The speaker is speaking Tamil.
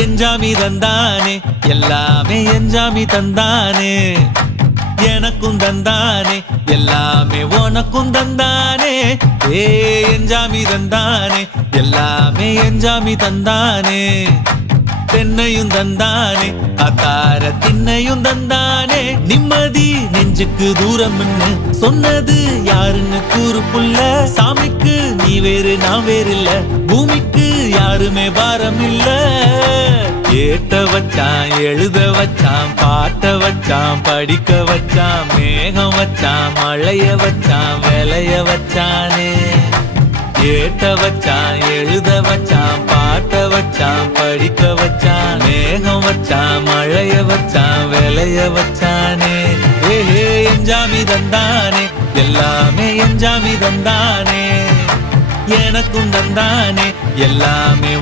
எஞ்சாமி தந்தானே எல்லாமே எஞ்சாமி தந்தானே எனக்கும் தந்தானே எல்லாமே உனக்கும் தந்தானே ஏ எஞ்சாமி தந்தானே எல்லாமே எஞ்சாமி தந்தானே தென்னையும் தந்தானே அத்தார திண்ணையும் தந்தானே நிம்மதி நெஞ்சுக்கு தூரம்னு சொன்னது யாருன்னு கூறு புள்ள சாமிக்கு நீ வேறு நான் வேறு இல்ல பூமிக்கு யாருமே பாரம் இல்ல ஏத்த வச்சான் எழுத வச்சான் பாட்ட வச்சான் படிக்க வச்சான் மேகம் வச்சான் மழைய வச்சான் விளைய வச்சானே ஏத்த வச்சான் எழுத வச்சான் பாட்ட வச்சான் படிக்க வச்சான் மேகம் வச்சான் மழைய வச்சான் விளைய வச்சானே ஏஹே எஞ்சாமி தந்தானே எல்லாமே எஞ்சாமி தந்தானே எனக்கும் தந்தானே எல்லாமே